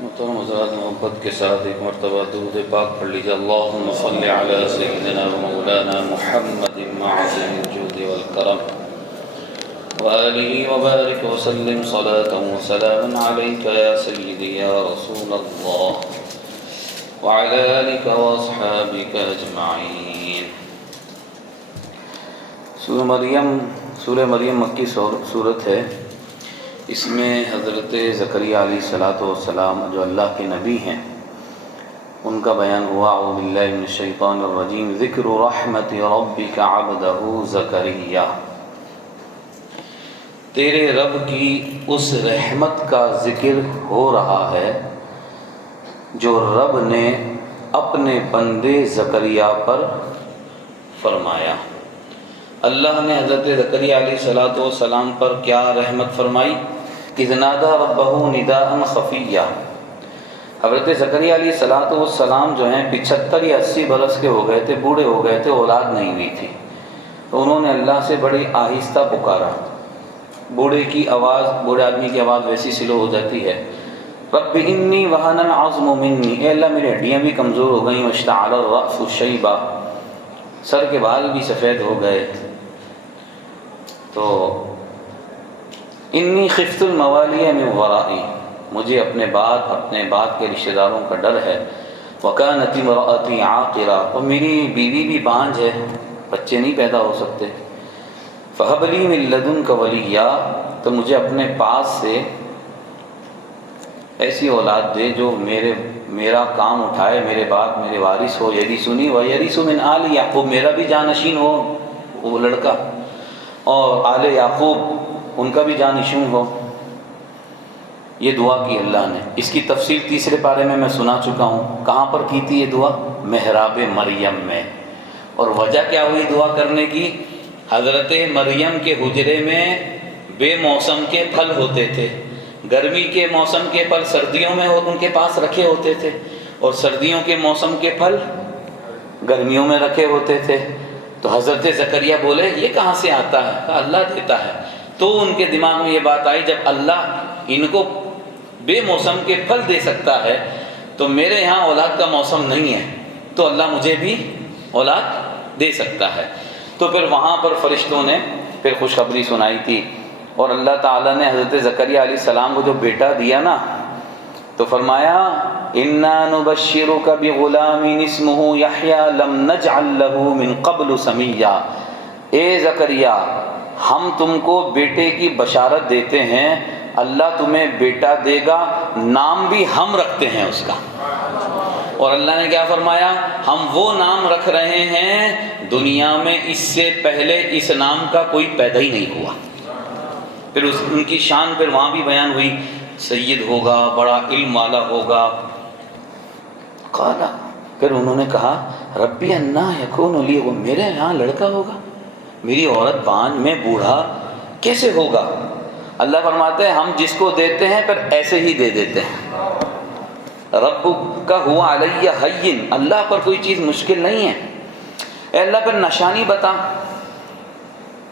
محترم حضرات، محبت کے ساتھ ایک مرتبہ درود پاک پڑھ لیجیے۔ اللہم صلی علی سیدنا و مولانا محمد معظم الجود والکرم وآلہ وبارک وسلم صلاة وسلاما علیک یا سیدی یا رسول اللہ وعلی آلک واصحابک اجمعین۔ سورہ مریم مکی سورت ہے۔ اس میں حضرت زکریا علیہ السلام جو اللہ کے نبی ہیں ان کا بیان ہوا۔ اعوذ باللہ من الشیطان الرجیم، ذکر رحمت ربک عبدہ زکریا، تیرے رب کی اس رحمت کا ذکر ہو رہا ہے جو رب نے اپنے بندے زکریا پر فرمایا۔ اللہ نے حضرت زکریا علیہ السلام پر کیا رحمت فرمائی؟ اذ نادى ربہ نداء خفیہ۔ حضرت زکریا علیہ السلام جو ہیں 75 یا 80 برس کے ہو گئے تھے، بوڑھے ہو گئے تھے، اولاد نہیں ہوئی تھی، تو انہوں نے اللہ سے بڑی آہستہ پکارا۔ بوڑھے آدمی کی آواز ویسی سلو ہو جاتی ہے۔ رب انی وہن العظم منی، اے اللہ میری ہڈیاں بھی کمزور ہو گئیں، واشتعل الرأس شیبا، سر کے بال بھی سفید ہو گئے، تو انی خفت الموالی من ورائی، مجھے اپنے بعد کے رشتہ داروں کا ڈر ہے۔ وکانت امرأتی عاقرا، اور میری بیوی بھی بانجھ ہے، بچے نہیں پیدا ہو سکتے۔ فہب لی من لدنک ولیا، تو مجھے اپنے پاس سے ایسی اولاد دے جو میرا کام اٹھائے، میرے بعد میرے وارث ہو۔ یرثنی ویرث من آل یعقوب، میرا بھی جانشین ہو وہ لڑکا، اور آل یعقوب ان کا بھی جانشین ہو۔ یہ دعا کی اللہ نے۔ اس کی تفصیل تیسرے پارے میں سنا چکا ہوں۔ کہاں پر کی تھی یہ دعا؟ محراب مریم میں۔ اور وجہ کیا ہوئی دعا کرنے کی؟ حضرت مریم کے حجرے میں بے موسم کے پھل ہوتے تھے، گرمی کے موسم کے پھل سردیوں میں ان کے پاس رکھے ہوتے تھے، اور سردیوں کے موسم کے پھل گرمیوں میں رکھے ہوتے تھے۔ تو حضرت زکریا بولے یہ کہاں سے آتا ہے؟ کہا اللہ دیتا ہے۔ تو ان کے دماغ میں یہ بات آئی، جب اللہ ان کو بے موسم کے پھل دے سکتا ہے تو میرے یہاں اولاد کا موسم نہیں ہے، تو اللہ مجھے بھی اولاد دے سکتا ہے۔ تو پھر وہاں پر فرشتوں نے پھر خوشخبری سنائی تھی، اور اللہ تعالیٰ نے حضرت زکریا علیہ السلام کو جو بیٹا دیا نا، تو فرمایا انا نبشرک بغلام اسمہ یحییٰ لم نجعل لہ من قبل سمیہ، اے زکریا ہم تم کو بیٹے کی بشارت دیتے ہیں، اللہ تمہیں بیٹا دے گا، نام بھی ہم رکھتے ہیں اس کا۔ اور اللہ نے کیا فرمایا؟ ہم وہ نام رکھ رہے ہیں دنیا میں اس سے پہلے اس نام کا کوئی پیدا ہی نہیں ہوا۔ پھر ان کی شان پھر وہاں بھی بیان ہوئی، سید ہوگا، بڑا علم والا ہوگا۔ قال، پھر انہوں نے کہا ربی انا یکون لی، وہ میرے یہاں لڑکا ہوگا، میری عورت بانجھ، میں بوڑھا، کیسے ہوگا؟ اللہ فرماتے ہیں ہم جس کو دیتے ہیں پھر ایسے ہی دے دیتے ہیں۔ ربک ہوا علی ہین، اللہ پر کوئی چیز مشکل نہیں ہے۔ اے اللہ پھر نشانی بتا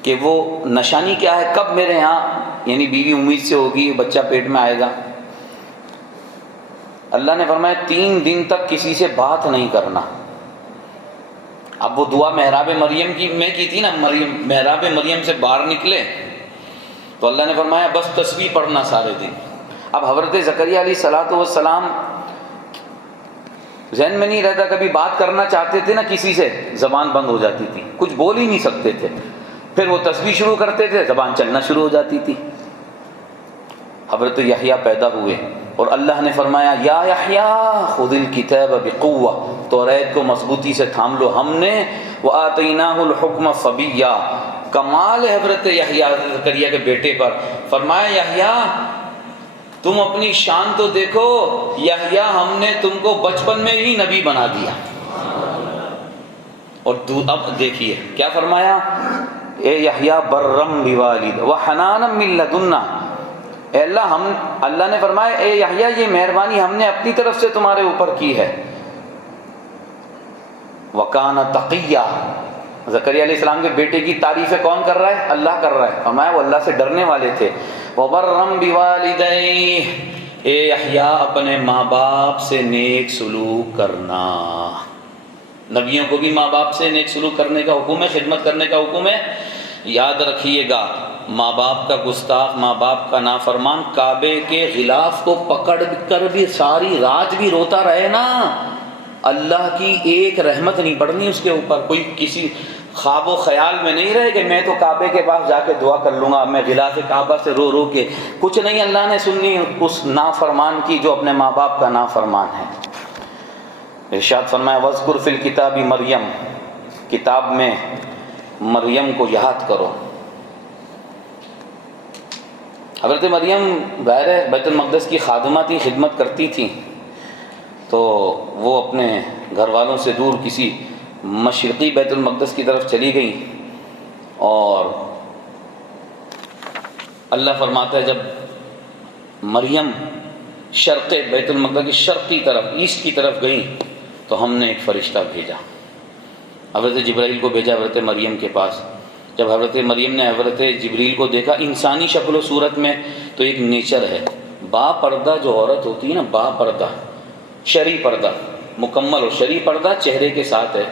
کہ وہ نشانی کیا ہے، کب میرے یہاں یعنی بیوی امید سے ہوگی، بچہ پیٹ میں آئے گا۔ اللہ نے فرمایا 3 دن تک کسی سے بات نہیں کرنا۔ اب وہ دعا محراب مریم کی تھی نا، محراب مریم سے باہر نکلے تو اللہ نے فرمایا بس تسبیح پڑھنا سارے دن۔ اب حضرت زکریا علیہ السلام ذہن میں نہیں رہتا، کبھی بات کرنا چاہتے تھے نا کسی سے، زبان بند ہو جاتی تھی، کچھ بول ہی نہیں سکتے تھے، پھر وہ تسبیح شروع کرتے تھے، زبان چلنا شروع ہو جاتی تھی۔ حضرت یحییٰ پیدا ہوئے، اور اللہ نے فرمایا یا یحییٰ خذ الکتاب بقوہ، توریت کو مضبوطی سے تھام لو، ہم نے وآتیناہ الحکم صبیہ، کمال ہے حضرت یحییٰ زکریا کے بیٹے پر۔ فرمایا یحییٰ تم اپنی شان تو دیکھو، یحییٰ ہم نے تم کو بچپن میں ہی نبی بنا دیا۔ اور اب دیکھیے کیا فرمایا، اے یحییٰ برم بوالد وحنانا من لدنا، اے اللہ نے فرمایا اے یحییٰ یہ مہربانی ہم نے اپنی طرف سے تمہارے اوپر کی ہے۔ وکان تقیہ، زکریا علیہ السلام کے بیٹے کی تعریفیں کون کر رہا ہے؟ اللہ کر رہا ہے۔ فرمایا وہ اللہ سے ڈرنے والے تھے۔ وبرم بوالدیہ، اے یحییٰ اپنے ماں باپ سے نیک سلوک کرنا. نبیوں کو بھی ماں باپ سے نیک سلوک کرنے کا حکم ہے، خدمت کرنے کا حکم ہے. یاد رکھیے گا، ماں باپ کا گستاخ، ماں باپ کا نافرمان کعبے کے غلاف کو پکڑ کر بھی ساری رات بھی روتا رہے نا، اللہ کی ایک رحمت نہیں پڑنی اس کے اوپر. کوئی کسی خواب و خیال میں نہیں رہے کہ میں تو کعبے کے پاس جا کے دعا کر لوں گا، میں غلاف کعبہ سے رو رو کے. کچھ نہیں اللہ نے سننی اس نافرمان کی جو اپنے ماں باپ کا نافرمان ہے. ارشاد فرمایا وَاذْكُرْ فِي الْكِتَابِ مریم، کتاب میں مریم کو یاد کرو. حضرت مریم ظاہر ہے بیت المقدس کی خادمہ تھی، خدمت کرتی تھی، تو وہ اپنے گھر والوں سے دور کسی مشرقی بیت المقدس کی طرف چلی گئیں. اور اللہ فرماتا ہے جب مریم شرق بیت المقدس کی شرقی طرف، ایسٹ کی طرف گئیں تو ہم نے ایک فرشتہ بھیجا، حضرت جبرائیل کو بھیجا حضرت مریم کے پاس. جب حضرت مریم نے حضرت جبریل کو دیکھا انسانی شکل و صورت میں، تو ایک نیچر ہے، با پردہ جو عورت ہوتی ہے نا، با پردہ شرعی پردہ مکمل اور شرعی پردہ چہرے کے ساتھ ہے.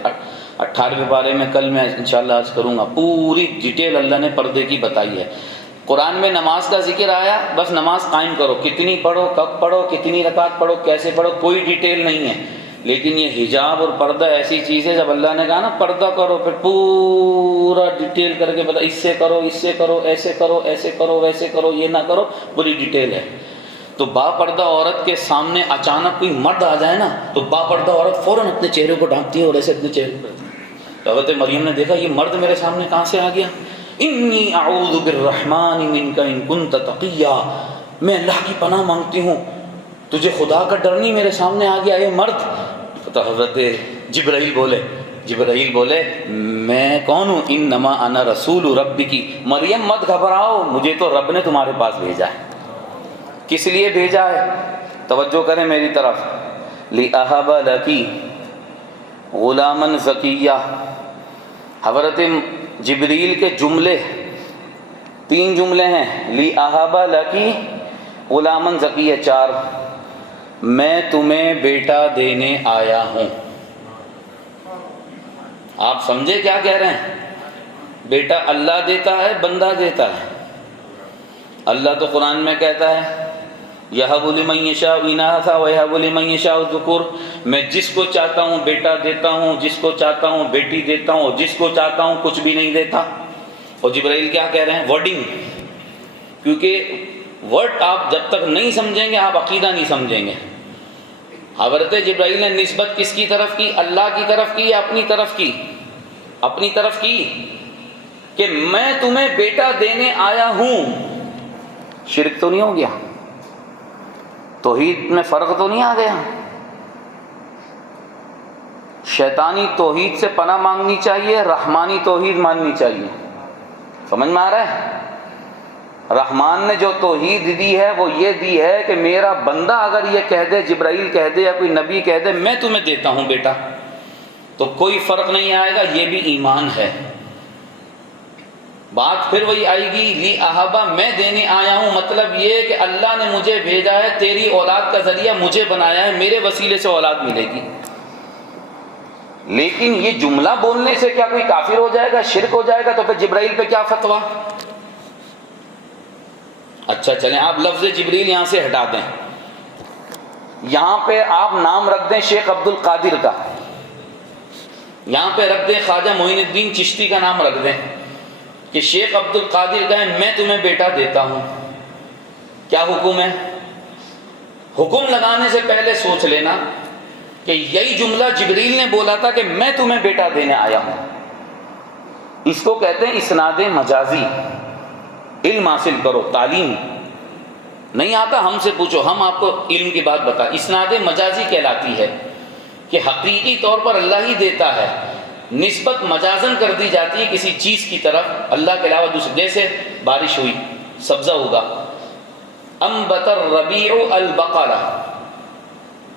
18ویں پارے میں کل میں انشاءاللہ عرض کروں گا، پوری ڈیٹیل اللہ نے پردے کی بتائی ہے. قرآن میں نماز کا ذکر آیا، بس نماز قائم کرو، کتنی پڑھو، کب پڑھو، کتنی رکعت پڑھو، کیسے پڑھو، کوئی ڈیٹیل نہیں ہے. لیکن یہ حجاب اور پردہ ایسی چیز ہے، جب اللہ نے کہا نا پردہ کرو، پھر پورا ڈیٹیل کر کے بتا، اس سے کرو، اس سے کرو، ایسے کرو، ایسے کرو، ویسے کرو، یہ نہ کرو، پوری ڈیٹیل ہے. تو با پردہ عورت کے سامنے اچانک کوئی مرد آ جائے نا، تو با پردہ عورت فوراً اپنے چہرے کو ڈھانپتی ہے اور ایسے اپنے چہرے کو. تو حضرت مریم نے دیکھا یہ مرد میرے سامنے کہاں سے آ گیا. انی اعوذ بالرحمن منک ان کنت تقیا، میں اللہ کی پناہ مانگتی ہوں، تجھے خدا کا ڈر نہیں، میرے سامنے آ گیا یہ مرد. تو حضرت جبرائیل بولے میں کون ہوں، انما انا رسول ربک، مریم مت گھبراؤ، مجھے تو رب نے تمہارے پاس بھیجا ہے. کس لیے بھیجا ہے؟ توجہ کریں میری طرف. لِأَهَبَ لَكِ غُلَامًا زَكِيًّا. حضرت جبریل کے جملے 3 جملے ہیں، لِأَهَبَ لَكِ غُلَامًا زَكِيًّا 4. میں تمہیں بیٹا دینے آیا ہوں. آپ سمجھے کیا کہہ رہے ہیں؟ بیٹا اللہ دیتا ہے، بندہ دیتا ہے. اللہ تو قرآن میں کہتا ہے یَهَبُ لِمَن یَشَاءُ إِنَاثًا وَيَهَبُ لِمَن یَشَاءُ الذُّکُورَ، میں جس کو چاہتا ہوں بیٹا دیتا ہوں، جس کو چاہتا ہوں بیٹی دیتا ہوں، جس کو چاہتا ہوں کچھ بھی نہیں دیتا. اور جبرائیل کیا کہہ رہے ہیں؟ ورڈنگ، کیونکہ ورڈ آپ جب تک نہیں سمجھیں گے آپ عقیدہ نہیں سمجھیں گے. حضرت جبرائیل نے نسبت کس کی طرف کی؟ اللہ کی طرف کی یا اپنی طرف کی؟ اپنی طرف کی، کہ میں تمہیں بیٹا دینے آیا ہوں. شرک تو نہیں ہو گیا؟ توحید میں فرق تو نہیں آ گیا؟ شیطانی توحید سے پناہ مانگنی چاہیے، رحمانی توحید ماننی چاہیے. سمجھ میں آ رہا ہے؟ رحمان نے جو توحید دی ہے وہ یہ دی ہے کہ میرا بندہ اگر یہ کہہ دے، جبرائیل کہہ دے یا کوئی نبی کہہ دے میں تمہیں دیتا ہوں بیٹا، تو کوئی فرق نہیں آئے گا، یہ بھی ایمان ہے. بات پھر وہی آئے گی، لی احبا، میں دینے آیا ہوں، مطلب یہ کہ اللہ نے مجھے بھیجا ہے، تیری اولاد کا ذریعہ مجھے بنایا ہے، میرے وسیلے سے اولاد ملے گی. لیکن یہ جملہ بولنے سے کیا کوئی کافر ہو جائے گا، شرک ہو جائے گا؟ تو پھر جبرائیل پہ کیا فتویٰ؟ اچھا چلیں آپ لفظ جبریل یہاں سے ہٹا دیں، یہاں پہ آپ نام رکھ دیں شیخ عبد القادر کا، یہاں پہ رکھ دیں خواجہ معین الدین چشتی کا نام رکھ دیں کہ شیخ عبد القادر کہیں میں تمہیں بیٹا دیتا ہوں. کیا حکم ہے؟ حکم لگانے سے پہلے سوچ لینا کہ یہی جملہ جبریل نے بولا تھا کہ میں تمہیں بیٹا دینے آیا ہوں. اس کو کہتے ہیں اسناد مجازی. علم حاصل کرو، تعلیم نہیں آتا ہم سے پوچھو، ہم آپ کو علم کی بات بتا. اسناد مجازی کہلاتی ہے کہ حقیقی طور پر اللہ ہی دیتا ہے، نسبت مجازن کر دی جاتی ہے کسی چیز کی طرف اللہ کے علاوہ دوسرے. جیسے بارش ہوئی، سبزہ ہوگا، انبت الربیع البقلہ،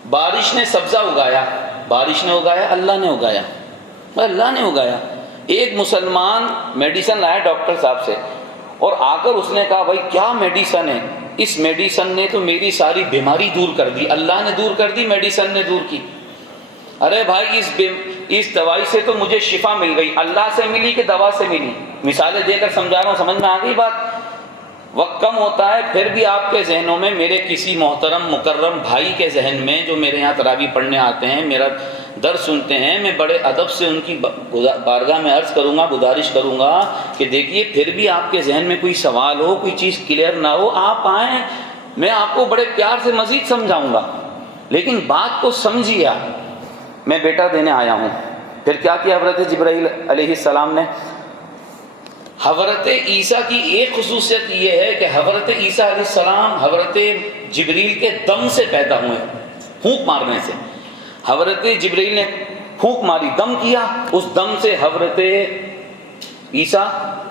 بارش نے سبزہ اگایا، بارش نے اگایا، اللہ نے اگایا، اللہ نے اگایا. ایک مسلمان میڈیسن لایا ڈاکٹر صاحب سے، اور آ کر اس نے کہا بھائی کیا میڈیسن ہے، اس میڈیسن نے تو میری ساری بیماری دور کر دی، اللہ نے دور کر دی، میڈیسن نے دور کی۔ ارے بھائی اس دوائی سے تو مجھے شفا مل گئی، اللہ سے ملی کہ دوا سے ملی؟ مثالیں دے کر سمجھا رہا ہوں، سمجھ میں آ گئی بات؟ وقت کم ہوتا ہے، پھر بھی آپ کے ذہنوں میں میرے کسی محترم مکرم بھائی کے ذہن میں جو میرے یہاں تراویح پڑھنے آتے ہیں، میرا درس سنتے ہیں، میں بڑے ادب سے ان کی بارگاہ میں عرض کروں گا، گزارش کروں گا کہ دیکھیے پھر بھی آپ کے ذہن میں کوئی سوال ہو، کوئی چیز کلیئر نہ ہو، آپ آئیں، میں آپ کو بڑے پیار سے مزید سمجھاؤں گا، لیکن بات کو سمجھیے آپ۔ میں بیٹا دینے آیا ہوں۔ پھر کیا کیا حضرت جبرائیل علیہ السلام نے؟ حضرت عیسیٰ کی ایک خصوصیت یہ ہے کہ حضرت عیسیٰ علیہ السلام حضرت جبریل کے دم سے پیدا ہوئے، پھونک مارنے سے۔ حضرت جبریل نے پھونک ماری، دم کیا، اس دم سے حضرت عیسیٰ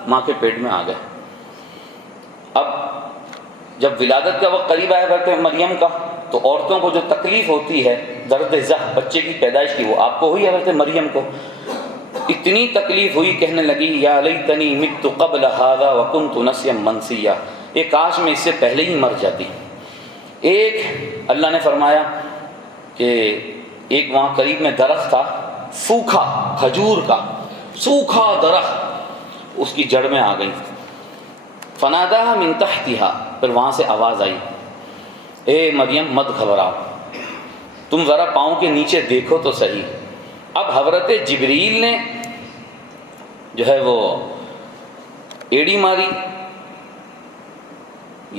ماں کے پیٹ میں آ گئے۔ اب جب ولادت کا وقت قریب آیا حضرت مریم کا، تو عورتوں کو جو تکلیف ہوتی ہے درد ذہ بچے کی پیدائش کی، وہ آپ کو ہوئی، حضرت مریم کو اتنی تکلیف ہوئی، کہنے لگی یا لیتنی مت قبل ھذا وکنت نسیا منسیا، یہ کاش میں اس سے پہلے ہی مر جاتی۔ ایک اللہ نے فرمایا کہ ایک وہاں قریب میں درخت تھا، سوکھا کھجور کا سوکھا درخت، اس کی جڑ میں آ گئی، فناداها من تحتها، پھر وہاں سے آواز آئی، اے مریم مت گھبراؤ، تم ذرا پاؤں کے نیچے دیکھو تو صحیح۔ اب حضرت جبریل نے جو ہے وہ ایڑی ماری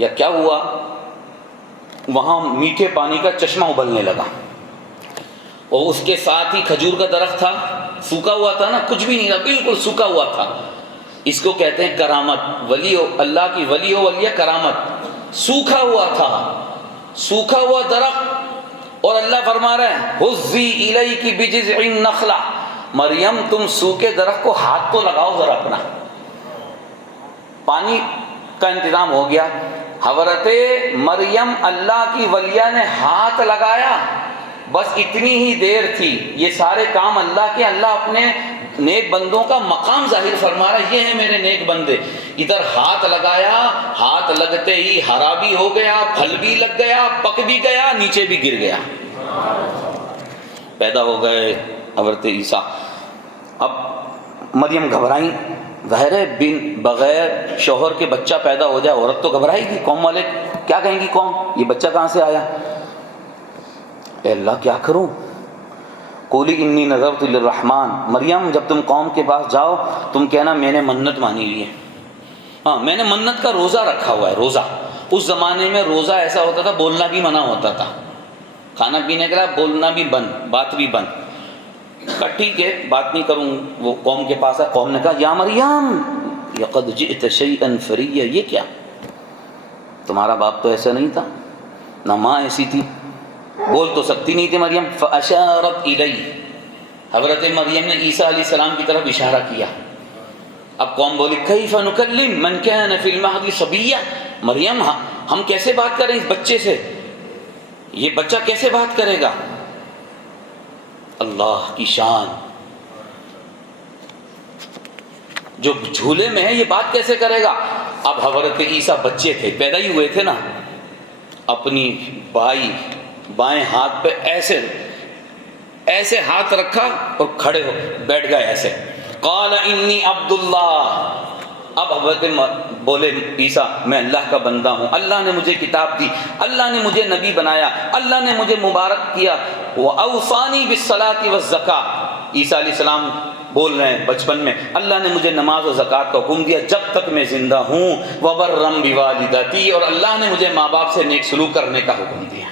یا کیا ہوا، وہاں میٹھے پانی کا چشمہ ابلنے لگا، اور اس کے ساتھ ہی کھجور کا درخت تھا، سوکھا ہوا تھا نا، کچھ بھی نہیں تھا، بالکل سوکھا ہوا تھا۔ اس کو کہتے ہیں کرامت، ولی اللہ کی ولی و ولیہ کرامت، سوکھا ہوا تھا، سوکھا ہوا درخت، اور اللہ فرما رہے ہیں حزی الیک بجذع النخلہ، مریم تم سوکھے درخت کو ہاتھ تو لگاؤ ذرا اپنا۔ پانی کا انتظام ہو گیا، حضرت مریم اللہ کی ولیہ نے ہاتھ لگایا، بس اتنی ہی دیر تھی، یہ سارے کام اللہ کے، اللہ اپنے نیک بندوں کا مقام ظاہر فرما رہا ہے، یہ ہیں میرے نیک بندے۔ ادھر ہاتھ لگایا، ہاتھ لگتے ہی ہرا بھی ہو گیا، پھل بھی لگ گیا، پک بھی گیا، نیچے بھی گر گیا، پیدا ہو گئے حضرت عیسیٰ۔ اب مریم گھبرائیں، ظاہر ہے بغیر شوہر کے بچہ پیدا ہو جائے عورت تو گھبرائے گی، قوم والے کیا کہیں گی، قوم یہ بچہ کہاں سے آیا، اے اللہ کیا کروں؟ قولی انی نذرت للرحمن، مریم جب تم قوم کے پاس جاؤ تم کہنا میں نے منت مانی ہوئی ہے، ہاں میں نے منت کا روزہ رکھا ہوا ہے۔ روزہ اس زمانے میں روزہ ایسا ہوتا تھا بولنا بھی منع ہوتا تھا، کھانا پینے کے بعد بولنا بھی بند، بات بھی بند۔ کہا ٹھیک ہے بات نہیں کروں، وہ قوم کے پاس ہے، قوم نے کہا یا مریم لقد جئت شیئا فریا، یہ کیا، تمہارا باپ تو ایسا نہیں تھا، نہ ماں ایسی تھی، بول تو سکتی نہیں تھی مریم۔ فاشارت الیہ، حضرت مریم نے عیسیٰ علیہ السلام کی طرف اشارہ کیا۔ اب قوم بولی کیف نکلم من کان فی المہد صبیا، مریم ہم کیسے بات کریں اس بچے سے، یہ بچہ کیسے بات کرے گا، اللہ کی شان، جو جھولے میں ہے یہ بات کیسے کرے گا۔ اب حضرت عیسیٰ بچے تھے، پیدا ہی ہوئے تھے نا، اپنی بائیں ہاتھ پہ ایسے ہاتھ رکھا اور کھڑے ہو بیٹھ گئے ایسے، قال انی عبد اللہ، اب حضرت بولے عیسیٰ میں اللہ کا بندہ ہوں، اللہ نے مجھے کتاب دی، اللہ نے مجھے نبی بنایا، اللہ نے مجھے مبارک کیا، وَأَوْصَانِي بِالصَّلَاةِ وَالزَّكَاةِ، عیسیٰ علیہ السلام بول رہے ہیں بچپن میں اللہ نے مجھے نماز و زکوٰۃ کا حکم دیا جب تک میں زندہ ہوں، وَبَرًّا بِوَالِدَتِي، اور اللہ نے مجھے ماں باپ سے نیک سلوک کرنے کا حکم دیا۔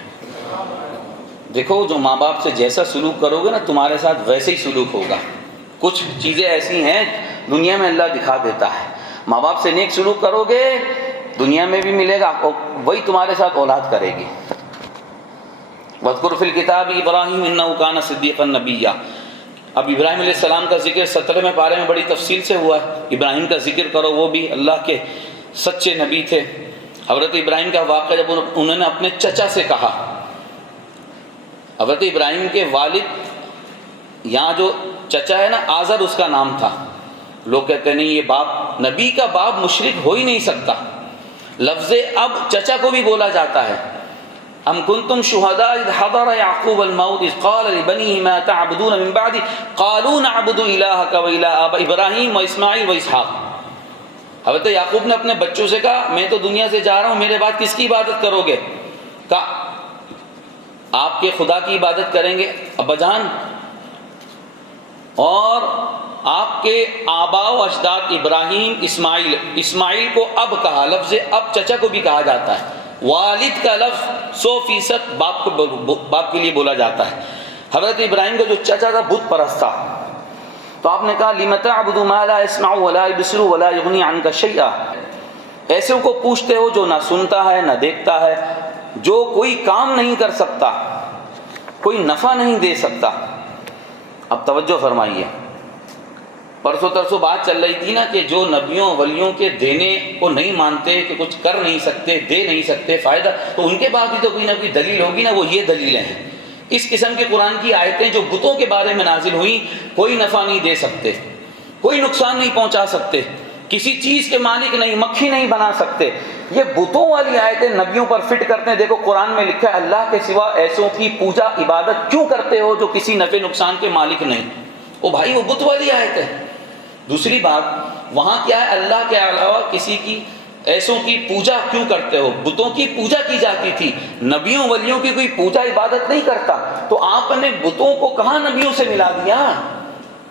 دیکھو جو ماں باپ سے جیسا سلوک کرو گے نا تمہارے ساتھ ویسے ہی سلوک ہوگا۔ کچھ چیزیں ایسی ہیں دنیا میں اللہ دکھا دیتا ہے، ماں باپ سے نیک سلوک کرو گے دنیا میں بھی ملے گا، اور وہی تمہارے ساتھ اولاد کرے گی۔ وَاذْكُرْ فِي الْكِتَابِ إِبْرَاهِيمَ إِنَّهُ كَانَ صِدِّيقًا نَبِيًّا، اب ابراہیم علیہ السلام کا ذکر 17ویں پارے میں بڑی تفصیل سے ہوا ہے، ابراہیم کا ذکر کرو، وہ بھی اللہ کے سچے نبی تھے۔ حضرت ابراہیم کا واقعہ جب انہوں نے اپنے چچا سے کہا، حضرت ابراہیم کے والد، یہاں جو چچا ہے نا آزر اس کا نام تھا، لوگ کہتے ہیں نہیں یہ باپ نبی کا باپ مشرک ہو ہی نہیں سکتا. لفظ اب چچا کو بھی بولا جاتا ہے. ام کنتم شہداء اذ حضر یعقوب الموت اذ قال لبنیہ ما تعبدون من بعدی قالوا نعبد الہک و الہ آباء ابراہیم و اسماعیل و اسحاق. حضرت یعقوب نے اپنے بچوں سے کہا میں تو دنیا سے جا رہا ہوں، میرے بعد کس کی عبادت کرو گے؟ کہا آپ کے خدا کی عبادت کریں گے ابا جان، اور آپ کے آباء و اجداد ابراہیم اسماعیل. اسماعیل کو اب کہا، لفظ اب چچا کو بھی کہا جاتا ہے. والد کا لفظ 100% باپ کے لیے بولا جاتا ہے. حضرت ابراہیم کا جو چچا تھا بت پرست تھا، تو آپ نے کہا لِمَ تَعْبُدُ مَا لَا يَسْمَعُ وَلَا يُبْصِرُ وَلَا يُغْنِي عَنْكَ شَيْئًا. ایسے کو پوچھتے ہو جو نہ سنتا ہے نہ دیکھتا ہے، جو کوئی کام نہیں کر سکتا، کوئی نفع نہیں دے سکتا. اب توجہ فرمائیے، پرسوں ترسوں بات چل رہی تھی نا کہ جو نبیوں ولیوں کے دینے کو نہیں مانتے کہ کچھ کر نہیں سکتے، دے نہیں سکتے فائدہ، تو ان کے بعد بھی تو کوئی نہ کوئی دلیل ہوگی نا. وہ یہ دلیلیں ہیں، اس قسم کے قرآن کی آیتیں جو بتوں کے بارے میں نازل ہوئیں، کوئی نفع نہیں دے سکتے، کوئی نقصان نہیں پہنچا سکتے، کسی چیز کے مالک نہیں، مکھی نہیں بنا سکتے. یہ بتوں والی آیتیں نبیوں پر فٹ کرتے ہیں. دیکھو قرآن میں لکھا ہے اللہ کے سوا ایسوں کی پوجا عبادت کیوں کرتے ہو جو کسی نفع نقصان کے مالک نہیں. او بھائی وہ بت والی آیت ہے. دوسری بات وہاں کیا ہے، اللہ کے علاوہ کسی کی ایسوں کی پوجا کیوں کرتے ہو؟ بتوں کی پوجا کی جاتی تھی، نبیوں ولیوں کی کوئی پوجا عبادت نہیں کرتا. تو آپ نے بتوں کو کہاں نبیوں سے ملا دیا؟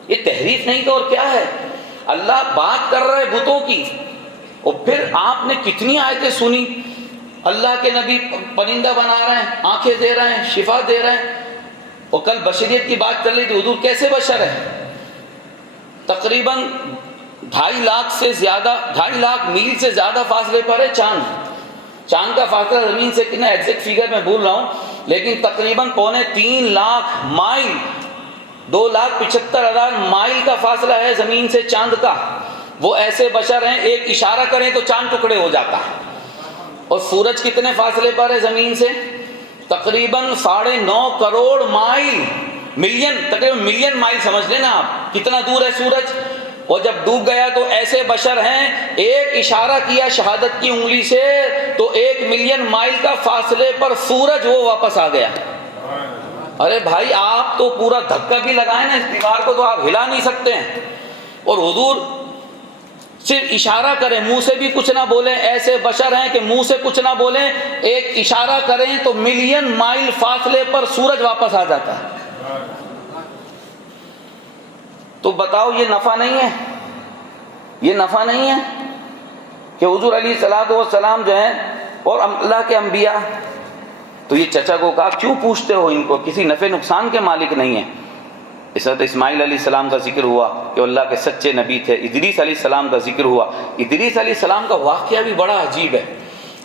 یہ تحریف نہیں تو اور کیا ہے؟ اللہ بات کر رہا ہے بتوں کی، اور پھر آپ نے کتنی آیتیں سنی. اللہ کے نبی پرندہ بنا رہے ہیں، آنکھیں دے رہے ہیں، شفا دے رہے ہیں. اور کل بشریت کی بات چل رہی تھی، حضور کیسے بشر ہے؟ تقریباً 2.5 لاکھ سے زیادہ، 2.5 لاکھ میل سے زیادہ فاصلے پر ہے چاند. چاند کا فاصلہ زمین سے کتنا ایگزیکٹ فیگر میں بھول رہا ہوں، لیکن تقریباً 3.25 لاکھ مائل، 2,75,000 مائل کا فاصلہ ہے زمین سے چاند کا. وہ ایسے بشر ہیں ایک اشارہ کریں تو چاند ٹکڑے ہو جاتا ہے. اور سورج کتنے فاصلے پر ہے زمین سے؟ تقریباً 9.5 کروڑ مائل، ملین، تقریباً ملین مائل سمجھ لینا آپ کتنا دور ہے سورج. اور جب ڈوب گیا تو ایسے بشر ہیں ایک اشارہ کیا شہادت کی انگلی سے تو 1 ملین مائل کا فاصلے پر سورج وہ واپس آ گیا. ارے بھائی آپ تو پورا دھکا بھی لگائیں نا اس دیوار کو تو آپ ہلا نہیں سکتے ہیں. اور حضور صرف اشارہ کریں، منہ سے بھی کچھ نہ بولیں. ایسے بشر ہیں کہ منہ سے کچھ نہ بولیں، ایک اشارہ کریں تو ملین مائل فاصلے پر سورج واپس آ جاتا ہے. تو بتاؤ یہ نفع نہیں ہے؟ یہ نفع نہیں ہے کہ حضور علیہ الصلوۃ والسلام جو ہیں اور اللہ کے انبیاء، تو یہ چچا کو کہا کیوں پوچھتے ہو ان کو، کسی نفع نقصان کے مالک نہیں ہیں. حضرت اسماعیل علیہ السلام کا ذکر ہوا کہ اللہ کے سچے نبی تھے. ادریس علیہ السلام کا ذکر ہوا. ادریس علیہ السلام کا واقعہ بھی بڑا عجیب ہے.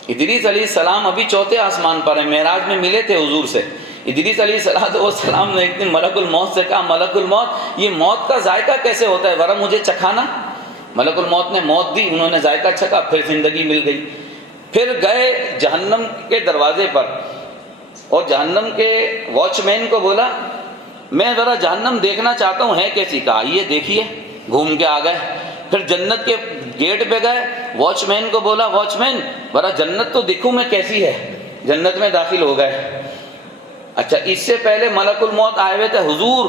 ادریس علیہ السلام ابھی 4تھے آسمان پر ہیں، معراج میں ملے تھے حضور سے. ادریس علیہ السلام نے ایک دن ملک الموت سے کہا ملک الموت یہ موت کا ذائقہ کیسے ہوتا ہے، ذرا مجھے چکھانا. ملک الموت نے موت دی، انہوں نے ذائقہ چکھا، پھر زندگی مل گئی. پھر گئے جہنم کے دروازے پر اور جہنم کے واچ مین کو بولا میں ذرا جہنم دیکھنا چاہتا ہوں ہے کیسی. کہا یہ دیکھیے، گھوم کے آ گئے. پھر جنت کے گیٹ پہ گئے، واچ مین کو بولا واچ مین ذرا جنت تو دیکھوں میں کیسی ہے. جنت میں داخل ہو گئے. اچھا اس سے پہلے ملک الموت آئے ہوئے تھے، حضور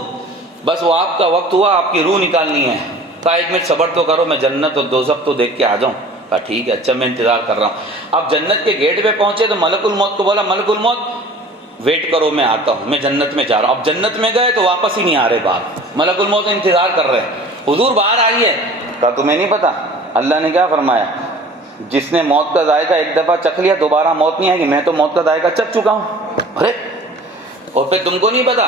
بس وہ آپ کا وقت ہوا، آپ کی روح نکالنی ہے. کہا 1 منٹ صبر تو کرو، میں جنت اور دوزخ تو دیکھ کے آ جاؤں. کہا ٹھیک ہے، اچھا میں انتظار کر رہا ہوں. اب جنت کے گیٹ پہ پہنچے تو ملک الموت کو بولا ملک الموت ویٹ کرو میں آتا ہوں، میں جنت میں جا رہا ہوں. اب جنت میں گئے تو واپس ہی نہیں آ رہے باہر. ملک الموت انتظار کر رہے ہیں، حضور باہر آئیے. کہا تمہیں نہیں پتا اللہ نے کیا فرمایا، جس نے موت کا ذائقہ ایک دفعہ چکھ لیا دوبارہ موت نہیں آئے گی. میں تو موت کا ذائقہ چکھ چکا ہوں. ارے اور پھر تم کو نہیں پتا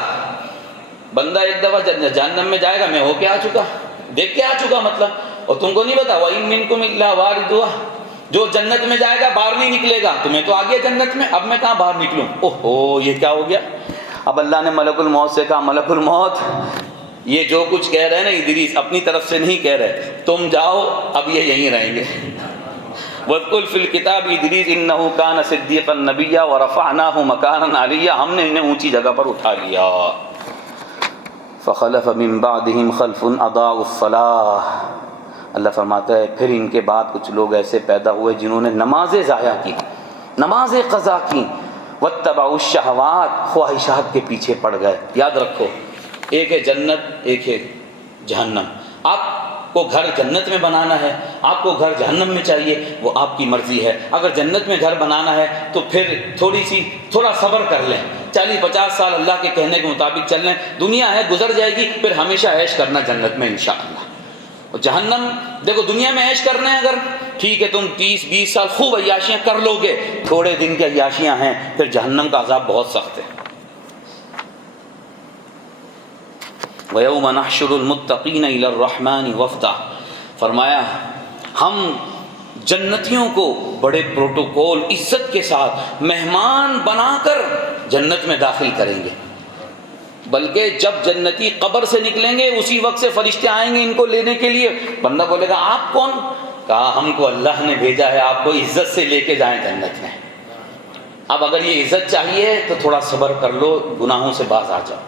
بندہ ایک دفعہ جہنم میں جائے گا، میں ہو کے آ چکا، دیکھ کے آ چکا مطلب. اور تم کو نہیں پتا وَإِن مِّنكُمْ إِلَّا وَارِدُهَا جو جنت میں جائے گا باہر نہیں نکلے گا. تمہیں تو آ گیا جنت میں، اب میں کہاں باہر نکلوں. اوہو یہ کیا ہو گیا. اب اللہ نے ملک الموت سے کہا ملک الموت یہ جو کچھ کہہ رہے ہیں نا ادریس اپنی طرف سے نہیں کہہ رہے، تم جاؤ اب یہ یہیں رہیں گے. وَاذْكُرْ فِي الْكِتَابِ إِدْرِيسَ إِنَّهُ كَانَ صِدِّيقًا نَبِيًّا وَرَفَعْنَاهُ مَكَانًا عَلِيًّا ہم نے انہیں اونچی جگہ پر اٹھا لیا. فَخَلَفَ مِن بَعْدِهِمْ خَلْفٌ أَضَاعُوا الصَّلَاةَ اللہ فرماتا ہے پھر ان کے بعد کچھ لوگ ایسے پیدا ہوئے جنہوں نے نمازیں ضائع کی، نمازیں قضا کی، واتبعوا الشہوات، خواہشات کے پیچھے پڑ گئے۔ یاد رکھو، ایک ہے جنت، ایک ہے جہنم۔ آپ کو گھر جنت میں بنانا ہے، آپ کو گھر جہنم میں چاہیے، وہ آپ کی مرضی ہے۔ اگر جنت میں گھر بنانا ہے تو پھر تھوڑا صبر کر لیں، 40-50 سال اللہ کے کہنے کے مطابق چل لیں۔ دنیا ہے گزر جائے گی، پھر ہمیشہ عیش کرنا جنت میں انشاءاللہ۔ اور جہنم دیکھو، دنیا میں عیش کرنا ہے اگر ٹھیک ہے، تم 30-20 سال خوب عیاشیاں کر لو گے، تھوڑے دن کی عیاشیاں ہیں، پھر جہنم کا عذاب بہت سخت ہے۔ وَيَوْمَ نَحْشُرُ الْمُتَّقِينَ إِلَى الرَّحْمَنِ وَفْدًا، فرمایا ہم جنتیوں کو بڑے پروٹوکول عزت کے ساتھ مہمان بنا کر جنت میں داخل کریں گے، بلکہ جب جنتی قبر سے نکلیں گے اسی وقت سے فرشتے آئیں گے ان کو لینے کے لیے۔ بندہ بولے گا آپ کون؟ کہا ہم کو اللہ نے بھیجا ہے آپ کو عزت سے لے کے جائیں جنت میں۔ اب اگر یہ عزت چاہیے تو تھوڑا صبر کر لو، گناہوں سے باز آ جاؤ۔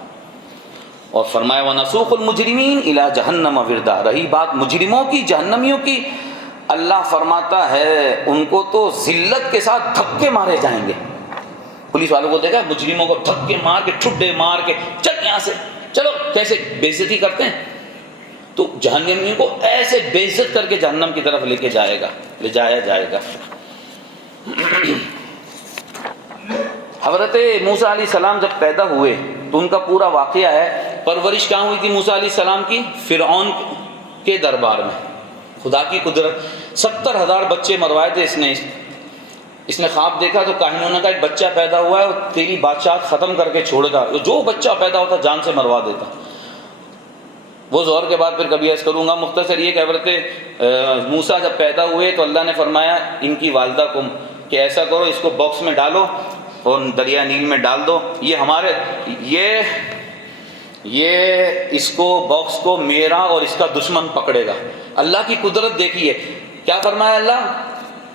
اور فرمایا وَنَسُوقُ الْمُجْرِمِينَ إِلَى جَهَنَّمَ وِرْدًا، رہی بات مجرموں کی، جہنمیوں کی، اللہ فرماتا ہے ان کو تو ذلت کے ساتھ دھکے مارے جائیں گے۔ پولیس والوں کو دیکھا مجرموں کو دھکے مار کے، ٹھڈے مار کے، چل یہاں سے چلو، کیسے بے عزتی کرتے ہیں، تو جہنمیوں کو ایسے بے عزت کر کے جہنم کی طرف لے جایا جائے گا۔ حضرت موسیٰ علیہ السلام جب پیدا ہوئے تو ان کا پورا واقعہ ہے، پرورش کہاں ہوئی تھی موسیٰ علیہ السلام کی؟ فرعون کے دربار میں۔ خدا کی قدرت، 70,000 بچے مروائے تھے اس نے خواب دیکھا تو کاہنوں نے کہا ایک بچہ پیدا ہوا ہے اور تیری بادشاہت ختم کر کے چھوڑے گا، جو بچہ پیدا ہوتا جان سے مروا دیتا۔ وہ ظہر کے بعد پھر کبھی عرض کروں گا، مختصر یہ کہ حضرت موسیٰ جب پیدا ہوئے تو اللہ نے فرمایا ان کی والدہ کو کہ ایسا کرو اس کو باکس میں ڈالو اور دریا نیل میں ڈال دو، یہ اس کو باکس کو میرا اور اس کا دشمن پکڑے گا۔ اللہ کی قدرت دیکھیے، کیا فرمایا اللہ،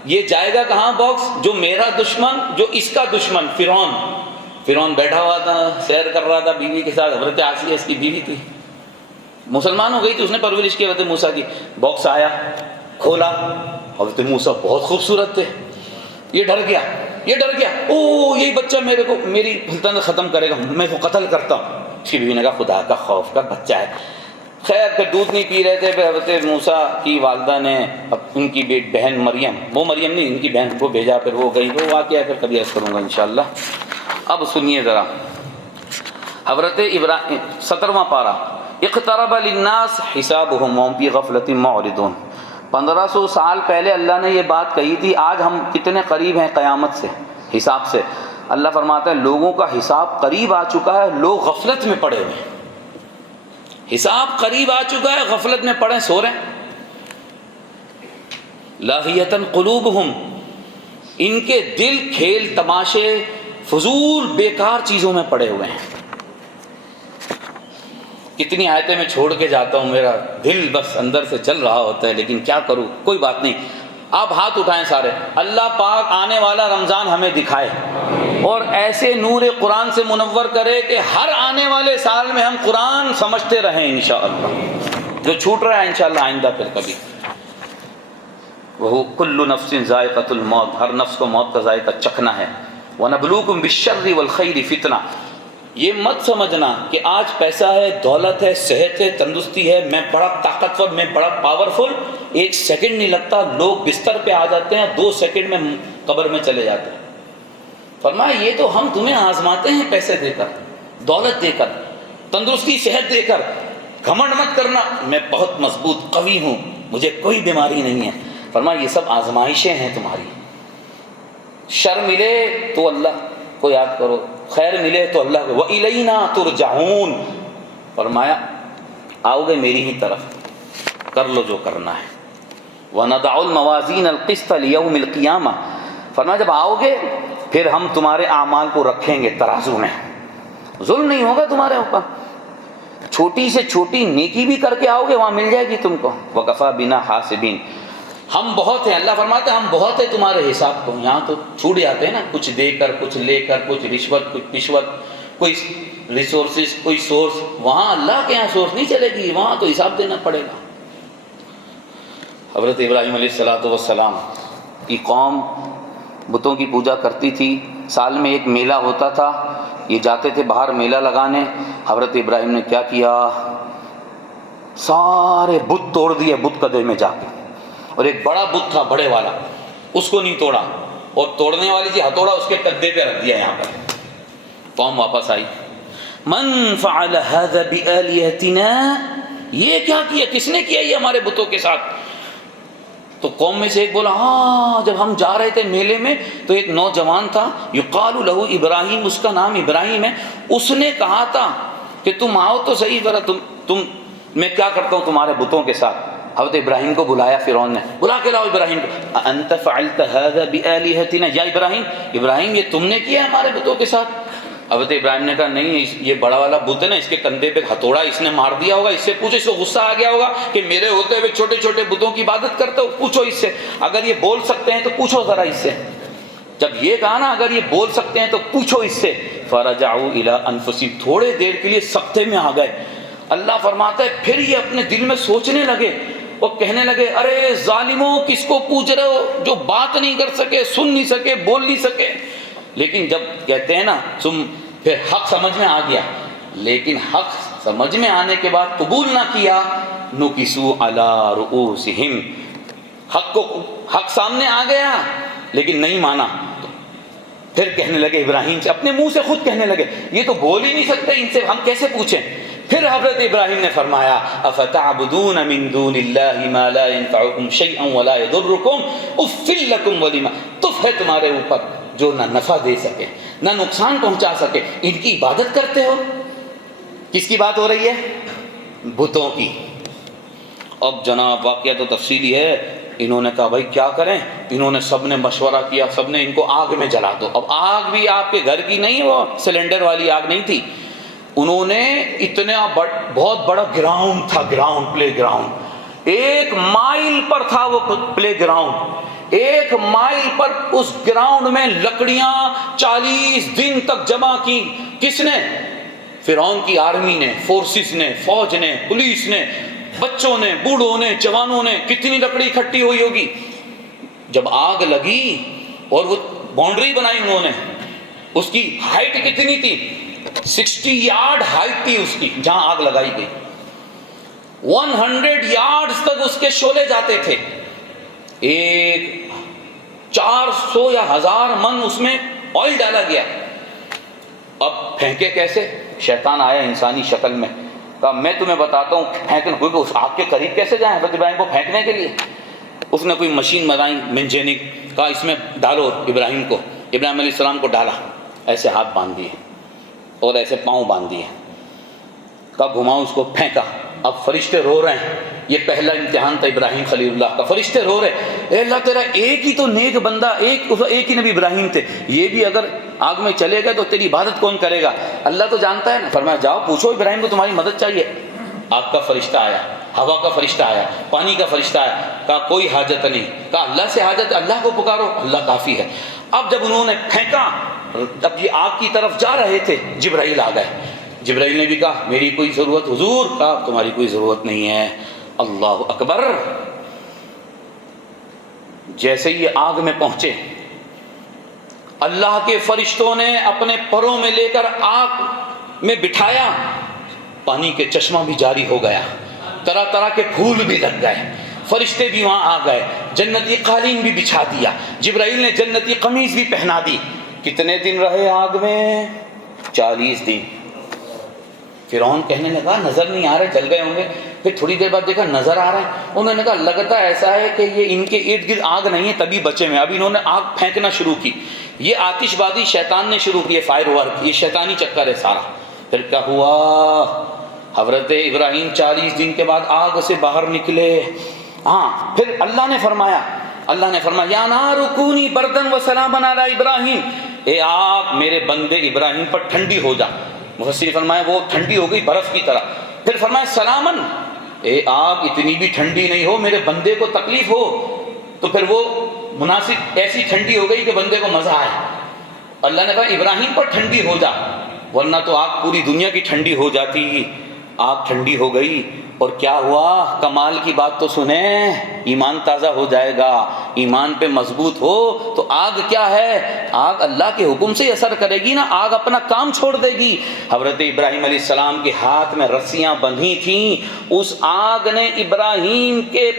یہ جائے گا کہاں باکس؟ جو میرا دشمن، جو اس کا دشمن، فرعون بیٹھا ہوا تھا، سیر کر رہا تھا بیوی کے ساتھ، حضرت آسیہ اس کی بیوی تھی، مسلمان ہو گئی تھی، اس نے پرورش کی حضرت موسیٰ کی۔ باکس آیا، کھولا، حضرت موسیٰ بہت خوبصورت تھے، یہ ڈر گیا، او یہی بچہ میری سلطنت ختم کرے گا، میں اس کو قتل کرتا ہوں۔ اس کی بیوی نے کہا خدا کا خوف کر، بچہ ہے۔ خیر پھر دودھ نہیں پی رہے تھے، پھر حضرت موسیٰ کی والدہ نے ان کی بہن مریم، وہ مریم نہیں ان کی بہن کو بھیجا، پھر وہ گئی، وہ واقعہ پھر کبھی عرض کروں گا انشاءاللہ۔ اب سنیے ذرا، حضرت ابراہیم 17واں پارہ، اقترب للناس حسابهم وهم في غفلة معرضون۔ 1500 سال پہلے اللہ نے یہ بات کہی تھی، آج ہم کتنے قریب ہیں قیامت سے، حساب سے۔ اللہ فرماتا ہے لوگوں کا حساب قریب آ چکا ہے، لوگ غفلت میں پڑے ہوئے ہیں، حساب قریب آ چکا ہے، غفلت میں پڑے سو رہے ہیں۔ لاہیۃ قلوبہم، ان کے دل کھیل تماشے فضول بیکار چیزوں میں پڑے ہوئے ہیں۔ کتنی آیتیں میں چھوڑ کے جاتا ہوں، میرا دل بس اندر سے چل رہا ہوتا ہے، لیکن کیا کروں، کوئی بات نہیں۔ آپ ہاتھ اٹھائیں سارے، اللہ پاک آنے والا رمضان ہمیں دکھائے اور ایسے نور قرآن سے منور کرے کہ ہر آنے والے سال میں ہم قرآن سمجھتے رہیں انشاءاللہ۔ جو چھوٹ رہا ہے انشاءاللہ آئندہ پھر کبھی۔ وہ کل نفس ذائقۃ الموت، ہر نفس کو موت کا ذائقہ چکھنا ہے۔ وَنَبْلُوكُمْ بِالشَّرِّ وَالْخَيْرِ فِتْنَةً، یہ مت سمجھنا کہ آج پیسہ ہے، دولت ہے، صحت ہے، تندرستی ہے، میں بڑا طاقتور، میں بڑا پاورفل، 1 سیکنڈ نہیں لگتا لوگ بستر پہ آ جاتے ہیں، 2 سیکنڈ میں قبر میں چلے جاتے ہیں۔ فرمایا یہ تو ہم تمہیں آزماتے ہیں پیسے دے کر، دولت دے کر، تندرستی صحت دے کر۔ گھمنڈ مت کرنا میں بہت مضبوط قوی ہوں، مجھے کوئی بیماری نہیں ہے۔ فرمایا یہ سب آزمائشیں ہیں تمہاری، شر ملے تو اللہ کو یاد کرو، خیر ملے تو اللہ کو۔ وَإِلَيْنَا تُرْجَعُونَ، فرمایا آؤ گے میری ہی طرف، کر لو جو کرنا ہے۔ وَنَضَعُ الْمَوَازِينَ الْقِسْطَ لِيَوْمِ الْقِيَامَةِ، فرمایا جب آؤ گے پھر ہم تمہارے اعمال کو رکھیں گے ترازو میں، ظلم نہیں ہوگا تمہارے اوپر، چھوٹی سے چھوٹی نیکی بھی کر کے آؤ گے وہاں مل جائے گی تم کو۔ وَكَفَى بِنَا حَاسِبِينَ، ہم بہت ہیں، اللہ فرماتے ہیں ہم بہت ہیں تمہارے حساب کو۔ یہاں تو چھوٹ جاتے ہیں نا، کچھ دے کر، کچھ لے کر، کچھ رشوت، کچھ پشوت، کوئی ریسورسز، کوئی سورس، وہاں اللہ کے یہاں سورس نہیں چلے گی، وہاں تو حساب دینا پڑے گا۔ حضرت ابراہیم علیہ السلام کی قوم بتوں کی پوجا کرتی تھی. سال میں ایک میلہ ہوتا تھا، یہ جاتے تھے باہر میلہ لگانے. حضرت ابراہیم نے کیا کیا، سارے بت توڑ دیے بت کدے میں جا کے. اور ایک بڑا بت تھا بڑے والا، اس کو نہیں توڑا، اور توڑنے والی تھی ہتھوڑا اس کے کدے پہ رکھ دیا یہاں پر. قوم واپس آئی، من فعل هذا بآلهتنا، یہ کیا کیا، کس نے کیا یہ ہمارے بتوں کے ساتھ؟ تو قوم میں سے ایک بولا، ہاں جب ہم جا رہے تھے میلے میں تو ایک نوجوان تھا یقال لہ ابراہیم، اس کا نام ابراہیم ہے، اس نے کہا تھا کہ تم آؤ تو صحیح، ذرا تم میں کیا کرتا ہوں تمہارے بتوں کے ساتھ. حضرت ابراہیم کو بلایا فرعون نے، بلا کے لاؤ ابراہیم کو. انت فعلت هذا بآلهتنا، یا ابراہیم یہ تم نے کیا ہمارے بتوں کے ساتھ؟ حضرت ابراہیم نے کہا نہیں، یہ بڑا والا بت ہے نا، اس کے کندھے پہ ہتھوڑا اس نے مار دیا ہوگا، اس سے پوچھو، اس کو غصہ آ گیا ہوگا کہ میرے ہوتے ہوئے چھوٹے چھوٹے بتوں کی عبادت کرتے ہو، پوچھو اس سے، اگر یہ بول سکتے ہیں تو پوچھو ذرا اس سے. جب یہ کہا نا اگر یہ بول سکتے ہیں تو پوچھو اس سے. فرجعوا الی انفسہم، تھوڑے دیر کے لیے سکتے میں آ گئے. اللہ فرماتا ہے پھر یہ اپنے دل میں سوچنے لگے اور کہنے لگے، ارے ظالموں، کس کو پوچھ رہے ہو جو بات نہیں کر سکے، سن نہیں سکے، بول نہیں سکے. لیکن جب کہتے ہیں نا تم، پھر حق سمجھ میں آ گیا، لیکن حق سمجھ میں آنے کے بعد قبول نہ کیا. نکسوا علی رؤوسہم، حق سامنے آ گیا لیکن نہیں مانا. پھر کہنے لگے ابراہیم سے، اپنے منہ سے خود کہنے لگے، یہ تو بول ہی نہیں سکتے، ان سے ہم کیسے پوچھیں؟ پھر حضرت ابراہیم نے فرمایا، افتعبدون من دون اللہ ما لا ينفعکم شیئا ولا یضرکم اف لکم ولما، تف ہے تمہارے اوپر جو نہ نفع دے سکے نہ نقصان پہنچا سکے، ان کی عبادت کرتے ہو. کس کی بات ہو رہی ہے؟ بتوں کی. اب جناب واقعہ تو تفصیلی ہے. انہوں نے کہا بھائی کیا کریں؟ انہوں نے سب نے مشورہ کیا، سب نے ان کو آگ میں جلا دو. اب آگ بھی آپ کے گھر کی نہیں، وہ سلنڈر والی آگ نہیں تھی. انہوں نے اتنا بہت بڑا گراؤنڈ تھا، پلے گراؤنڈ 1 مائل پر تھا وہ پلے گراؤنڈ. 1 مائل پر اس گراؤنڈ میں لکڑیاں 40 دن تک جمع کی. کس نے؟ فرعون کی آرمی نے، فورسز نے، فوج نے، پولیس نے، بچوں نے، بوڑھوں نے، جوانوں نے. کتنی لکڑی اکٹھی ہوئی ہوگی. جب آگ لگی اور وہ باؤنڈری بنائی انہوں نے، اس کی ہائٹ کتنی تھی؟ 60 یارڈ ہائٹ تھی اس کی جہاں آگ لگائی گئی. 100 یارڈز تک اس کے شعلے جاتے تھے. 400 یا 1000 من اس میں آئل ڈالا گیا. اب پھینکے کیسے؟ شیطان آیا انسانی شکل میں، کہا میں تمہیں بتاتا ہوں پھینکنے، کیونکہ اس آگ کے قریب کیسے جائیں حضرت ابراہیم کو پھینکنے کے لیے. اس نے کوئی مشین بنائی مینجینک، کہا اس میں ڈالو ابراہیم کو. ابراہیم علیہ السلام کو ڈالا، ایسے ہاتھ باندھ دیے اور ایسے پاؤں باندھ دیے. کہا گھماؤ اس کو، پھینکا. اب فرشتے رو رہے ہیں، یہ پہلا امتحان تھا ابراہیم خلیل اللہ کا. فرشتے رو رہے، اے اللہ تیرا ایک ہی تو نیک بندہ، ایک ہی نبی ابراہیم تھے، یہ بھی اگر آگ میں چلے گئے تو تیری عبادت کون کرے گا؟ اللہ تو جانتا ہے نا. فرمایا جاؤ پوچھو ابراہیم کو تمہاری مدد چاہیے. آگ کا فرشتہ آیا، ہوا کا فرشتہ آیا، پانی کا فرشتہ آیا. کہا کوئی حاجت نہیں. کہا اللہ سے حاجت، اللہ کو پکارو، اللہ کافی ہے. اب جب انہوں نے پھینکا، اب یہ آگ کی طرف جا رہے تھے، جبرائیل آ گئے. جبرائیل نے بھی کہا میری کوئی ضرورت، حضور. کہا تمہاری کوئی ضرورت نہیں ہے. اللہ اکبر. جیسے ہی آگ میں پہنچے، اللہ کے فرشتوں نے اپنے پروں میں لے کر آگ میں بٹھایا. پانی کے چشمہ بھی جاری ہو گیا، طرح طرح کے پھول بھی لگ گئے، فرشتے بھی وہاں آ گئے، جنتی قالین بھی بچھا دیا، جبرائیل نے جنتی قمیض بھی پہنا دی. کتنے دن رہے آگ میں؟ 40 دن. فرعون کہنے لگا نظر نہیں آ رہے، جل گئے ہوں گے. پھر تھوڑی دیر بعد دیکھا نظر آ رہے ہیں. انہوں نے کہا لگتا ایسا ہے کہ یہ ان کے ارد گرد آگ نہیں ہے تبھی بچے میں. اب انہوں نے آگ پھینکنا شروع کی. یہ آتش بازی شیطان نے شروع کی، فائر ورک، یہ شیطانی چکر ہے سارا. پھر کیا ہوا؟ حضرت ابراہیم 40 دن کے بعد آگ سے باہر نکلے. ہاں پھر اللہ نے فرمایا یا نار کونی بردن و سلاما علی ابراہیم، اے آگ میرے بندے ابراہیم پر ٹھنڈی ہو جا. مفسر فرمایا وہ ٹھنڈی ہو گئی برف کی طرح. پھر فرمایا سلامن، اے آگ اتنی بھی ٹھنڈی نہیں ہو، میرے بندے کو تکلیف ہو. تو پھر وہ مناسب ایسی ٹھنڈی ہو گئی کہ بندے کو مزہ آئے. اللہ نے کہا ابراہیم پر ٹھنڈی ہو جا، ورنہ تو آگ پوری دنیا کی ٹھنڈی ہو جاتی. آگ ٹھنڈی ہو گئی اور کیا ہوا؟ کمال کی بات تو سنیں، ایمان تازہ ہو جائے گا، ایمان پہ مضبوط ہو تو آگ کیا ہے؟ آگ اللہ کے حکم سے اثر کرے گی نا، آگ اپنا کام چھوڑ دے گی۔ حضرت ابراہیم علیہ السلام کے ہاتھ میں رسیاں بندھی تھیں، اس آگ نے ابراہیم کے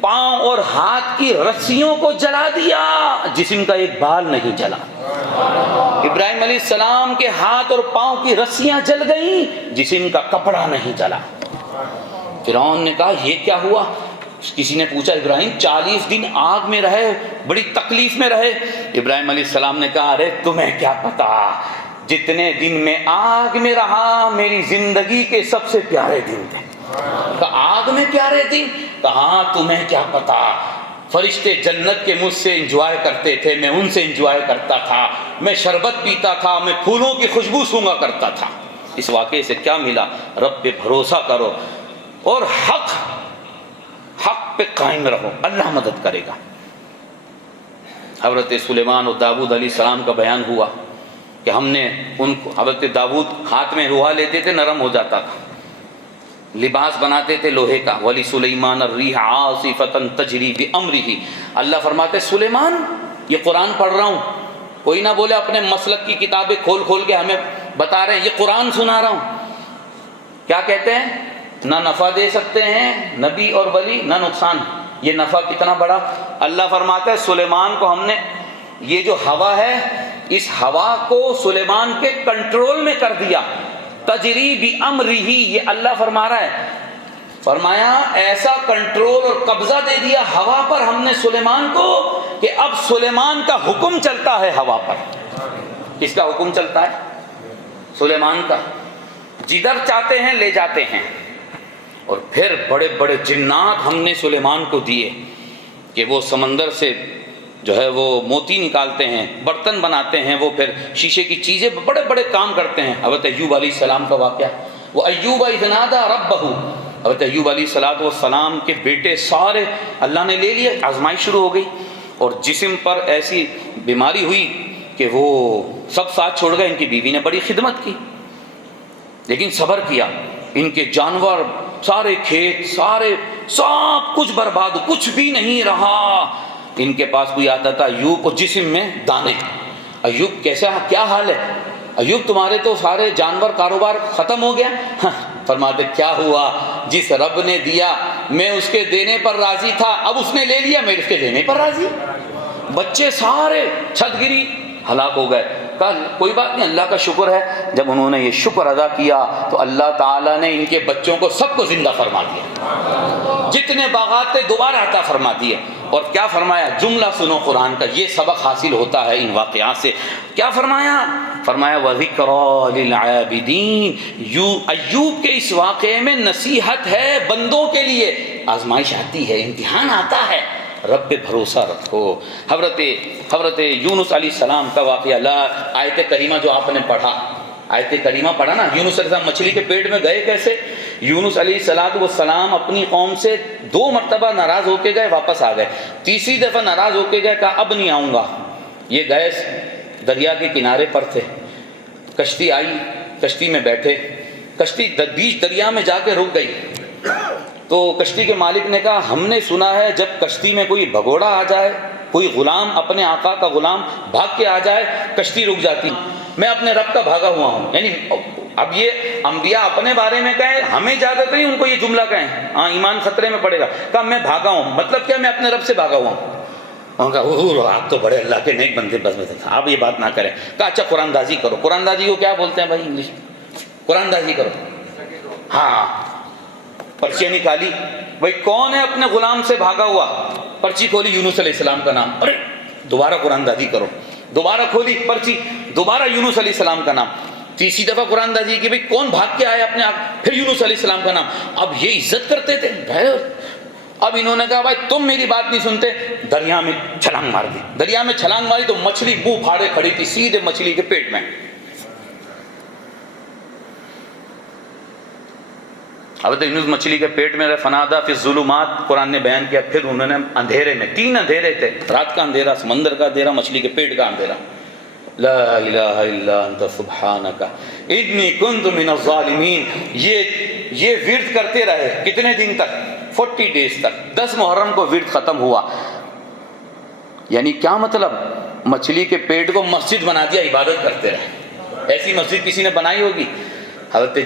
پاؤں اور ہاتھ کی رسیوں کو جلا دیا، جسم کا ایک بال نہیں جلا۔ ابراہیم علیہ السلام کے ہاتھ اور پاؤں کی رسیاں جل گئیں، جسم کا کپڑا نہیں جلا۔ فرعون نے کہا یہ کیا ہوا؟ کسی نے پوچھا ابراہیم 40 دن آگ میں رہے، بڑی تکلیف میں رہے۔ ابراہیم علیہ السلام نے کہا ارے تمہیں کیا پتا، جتنے دن میں آگ میں رہا میری زندگی کے سب سے پیارے دن تھے۔ کہا آگ میں پیارے دن؟ کہا تمہیں کیا پتا، فرشتے جنت کے مجھ سے انجوائے کرتے تھے، میں ان سے انجوائے کرتا تھا، میں شربت پیتا تھا، میں پھولوں کی خوشبو سونگا کرتا تھا۔ اس واقعے سے کیا ملا؟ رب پہ بھروسہ کرو اور حق پہ قائم رہو، اللہ مدد کرے گا۔ حضرت سلیمان اور داؤد علیہ السلام کا بیان ہوا کہ ہم نے ان کو، حضرت داؤد ہاتھ میں لوہا لیتے تھے نرم ہو جاتا تھا، لباس بناتے تھے لوہے کا۔ ولی سلیمان الریح عاصفۃ تجری بامرہ، اللہ فرماتے سلیمان یہ قرآن پڑھ رہا ہوں، کوئی نہ بولے اپنے مسلک کی کتابیں کھول کھول کے ہمیں بتا رہے ہیں، یہ قرآن سنا رہا ہوں۔ کیا کہتے ہیں؟ نہ نفع دے سکتے ہیں نبی اور ولی، نہ نقصان۔ یہ نفع کتنا بڑا! اللہ فرماتا ہے سلیمان کو ہم نے، یہ جو ہوا ہے اس ہوا کو سلیمان کے کنٹرول میں کر دیا، تجری بامرہ، یہ اللہ فرما رہا ہے، فرمایا ایسا کنٹرول اور قبضہ دے دیا ہوا پر ہم نے سلیمان کو کہ اب سلیمان کا حکم چلتا ہے ہوا پر۔ کس کا حکم چلتا ہے؟ سلیمان کا، جدھر چاہتے ہیں لے جاتے ہیں۔ اور پھر بڑے بڑے جنات ہم نے سلیمان کو دیے کہ وہ سمندر سے جو ہے وہ موتی نکالتے ہیں، برتن بناتے ہیں، وہ پھر شیشے کی چیزیں، بڑے بڑے کام کرتے ہیں۔ حضرت ایوب علیہ السلام کا واقعہ، وہ ایوب اذ نادى ربہ، حضرت ایوب علیہ السلام کے بیٹے سارے اللہ نے لے لیے، آزمائش شروع ہو گئی اور جسم پر ایسی بیماری ہوئی کہ وہ سب ساتھ چھوڑ گئے۔ ان کی بیوی نے بڑی خدمت کی لیکن صبر کیا، ان کے جانور سارے، کھیت سارے، سب کچھ برباد، کچھ بھی نہیں رہا۔ ان کے پاس کوئی آتا تھا، ایوب، اور جسم میں دانے، ایوب کیسا، کیا حال ہے ایوب، تمہارے تو سارے جانور کاروبار ختم ہو گیا۔ فرماتے کیا ہوا، جس رب نے دیا میں اس کے دینے پر راضی تھا، اب اس نے لے لیا میں اس کے دینے پر راضی۔ بچے سارے چھت گری ہلاک ہو گئے۔ کہا کوئی بات نہیں، اللہ کا شکر ہے۔ جب انہوں نے یہ شکر ادا کیا تو اللہ تعالیٰ نے ان کے بچوں کو سب کو زندہ فرما دیا، جتنے باغات تھے دوبارہ عطا فرما دیے۔ اور کیا فرمایا؟ جملہ سنو قرآن کا، یہ سبق حاصل ہوتا ہے ان واقعات سے۔ کیا فرمایا؟ فرمایا وَذِكْرَى لِلْعَابِدِينَ، ایوب کے اس واقعے میں نصیحت ہے بندوں کے لیے۔ آزمائش آتی ہے، امتحان آتا ہے، رب پہ بھروسہ رکھو۔ حضرت یونس علیہ السلام کا واقعہ، آیت کریمہ جو آپ نے پڑھا، آیت کریمہ پڑھا نا، یونس علیہ السلام مچھلی کے پیٹ میں گئے کیسے؟ یونس علیہ السلام اپنی قوم سے 2 مرتبہ ناراض ہو کے گئے، واپس آ گئے، تیسری دفعہ ناراض ہو کے گئے، کہا اب نہیں آؤں گا۔ یہ گئے دریا کے کنارے پر تھے، کشتی آئی، کشتی میں بیٹھے، کشتی بیچ دریا میں جا کے رک گئی۔ تو کشتی کے مالک نے کہا ہم نے سنا ہے جب کشتی میں کوئی بھگوڑا آ جائے، کوئی غلام اپنے آقا کا غلام بھاگ کے آ جائے، کشتی رک جاتی۔ میں اپنے رب کا بھاگا ہوا ہوں۔ یعنی اب یہ انبیاء اپنے بارے میں کہیں، ہمیں اجازت نہیں ان کو یہ جملہ کہیں، ہاں ایمان خطرے میں پڑے گا۔ کہا میں بھاگا ہوں، مطلب کیا؟ میں اپنے رب سے بھاگا ہوا ہوں۔ انہوں نے کہا آپ تو بڑے اللہ کے نیک بندے، بس آپ یہ بات نہ کریں۔ کہا اچھا قرآن دازی کرو۔ قرآن دازی کو کیا بولتے ہیں بھائی انگلش؟ قرآن دازی کرو۔ ہاں، پرچیاں نکالی، بھائی کون ہے اپنے غلام سے بھاگا ہوا؟ پرچی کھولی، یونس علیہ السلام کا نام۔ ارے دوبارہ قرآن دازی کرو، دوبارہ کھولی پرچی، دوبارہ یونس علیہ السلام کا نام۔ تیسری دفعہ قرآن دازی کی، بھئی کون بھاگ کے آیا اپنے آپ؟ پھر یونس علیہ السلام کا نام۔ اب یہ عزت کرتے تھے بھائی۔ اب انہوں نے کہا بھائی تم میری بات نہیں سنتے، دریا میں چھلانگ مار دی۔ دریا میں چھلانگ ماری تو مچھلی منہ پھاڑے کھڑی تھی سیدھے مچھلی کے پیٹ میں۔ اب یونس مچھلی کے پیٹ میں رہے، فنادا فی الظلمات، قرآن نے بیان کیا۔ پھر انہوں نے اندھیرے میں، 3 اندھیرے تھے، رات کا اندھیرا، سمندر کا اندھیرا، مچھلی کے پیٹ کا اندھیرا، لا الہ الا انت سبحانک انی کنت من الظالمین، یہ یہ ورد کرتے رہے کتنے دن تک؟ 40 ڈیز تک. 10 محرم کو ورد ختم ہوا. یعنی کیا مطلب؟ مچھلی کے پیٹ کو مسجد بنا دیا, عبادت کرتے رہے. ایسی مسجد کسی نے بنائی ہوگی؟ حضرت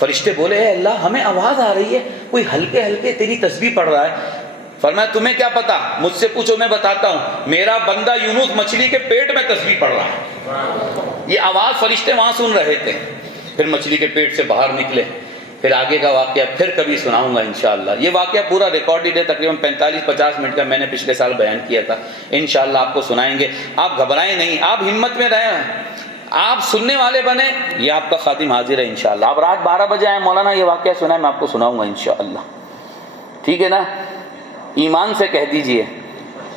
فرشتے بولے اے اللہ ہمیں آواز آ رہی ہے, کوئی ہلکے ہلکے تیری تسبیح پڑھ رہا ہے. فرمایا تمہیں کیا پتا, مجھ سے پوچھو میں بتاتا ہوں. میرا بندہ یونس مچھلی کے پیٹ میں تسبیح پڑھ رہا ہے. یہ آواز فرشتے وہاں سن رہے تھے. پھر مچھلی کے پیٹ سے باہر نکلے. پھر آگے کا واقعہ پھر کبھی سناؤں گا انشاءاللہ. یہ واقعہ پورا ریکارڈڈ ہے, تقریباً 45-50 منٹ کا میں نے پچھلے سال بیان کیا تھا. انشاءاللہ آپ کو سنائیں گے. آپ گھبرائیں نہیں, آپ ہمت میں رہیں, آپ سننے والے بنے. یہ آپ کا خادم حاضر ہے انشاءاللہ. آپ رات 12 بجے آئیں, مولانا یہ واقعہ سنائیں, میں آپ کو سناؤں گا انشاءاللہ. ٹھیک ہے نا؟ ایمان سے کہہ دیجئے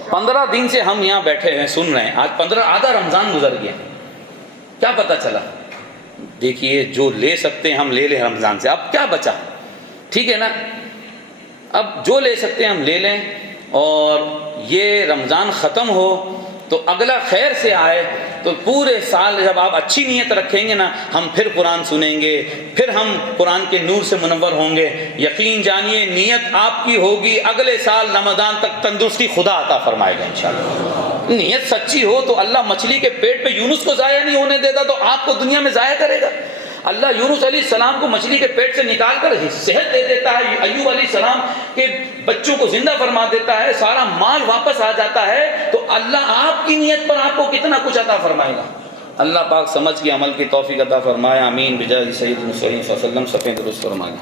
15 دن سے ہم یہاں بیٹھے ہیں سن رہے ہیں. آج آدھا رمضان گزر گیا. کیا پتہ چلا؟ دیکھیے جو لے سکتے ہیں ہم لے لیں رمضان سے. اب کیا بچا؟ ٹھیک ہے نا؟ اب جو لے سکتے ہیں ہم لے لیں, اور یہ رمضان ختم ہو تو اگلا خیر سے آئے تو پورے سال جب آپ اچھی نیت رکھیں گے نا, ہم پھر قرآن سنیں گے, پھر ہم قرآن کے نور سے منور ہوں گے. یقین جانیے نیت آپ کی ہوگی, اگلے سال رمضان تک تندرستی خدا عطا فرمائے گا انشاءاللہ. نیت سچی ہو تو اللہ مچھلی کے پیٹ پہ یونس کو ضائع نہیں ہونے دیتا, تو آپ کو دنیا میں ضائع کرے گا. اللہ یونس علیہ السلام کو مچھلی کے پیٹ سے نکال کر صحت دے دیتا ہے. ایوب علیہ السلام کے بچوں کو زندہ فرما دیتا ہے, سارا مال واپس آ جاتا ہے. تو اللہ آپ کی نیت پر آپ کو کتنا کچھ عطا فرمائے گا. اللہ پاک سمجھ کے عمل کی توفیق عطا فرمائے. آمین بجاہ سید صلی اللہ علیہ وسلم. صفحہ درست فرمائے.